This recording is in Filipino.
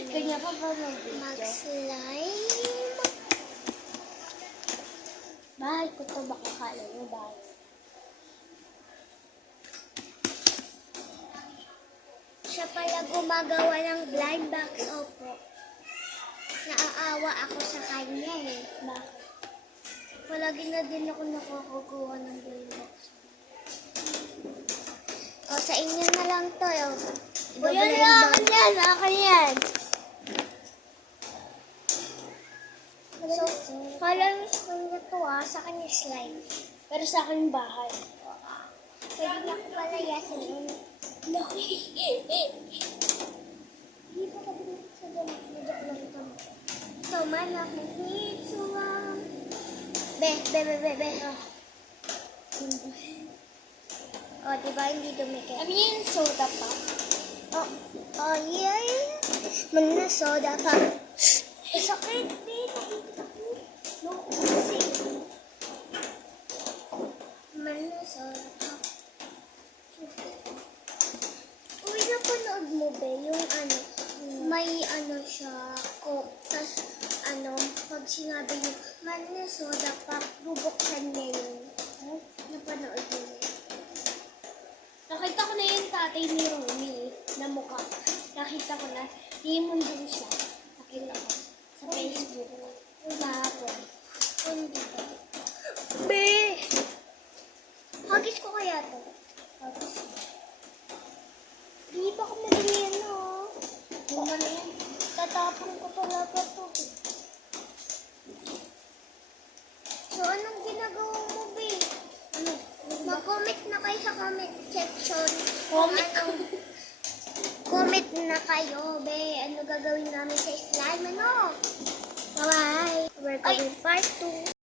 Kanya pa ba mag-video? Mag-slime. Bahay ko to, baka kala mo bahay. Siya pala gumagawa ng blind box. Opo. Naaawa ako sa kanya eh. Bakit? Palagi na din ako nakakakuha ng blind box. O, sa inyo na lang to. Uy, akin yan! Akin yan! So, kala gusto niya to sa kanya slime. Pero sa akin yung bahay. Pwede niya ko pala yasin yun. No. Hindi pa ka din sa dami. Medyo ko lang ito. So, manak ng pizza. Be. O, diba hindi dumikit? Kami yung soda pa. Oh, yeah. Mana soda pa. Sakit, be. Nakita ko. No, kasi. Mana soda pa. Uy, napanood mo, be? Yung ano, may ano siya, tas pag sinabi niyo, mana soda pa, bubuksan niya yun. Napanood mo yun. Nakita ko na yung tatay ni Romy na mukha. Nakita ko na, demon din siya. Nakita ko sa Facebook. Kahapon. Hindi ba? Be! Hagis ko kaya to. Hagis. Di ba ko madali yan, no? Luma na yan. Tatapon ko talaga to. So, anong ginagawa mo, be? Ano? Mag-comment na kayo sa comment section. Comment Comment na kayo, be. Ano gagawin namin sa slime, ano? Bye-bye. We're going part 2.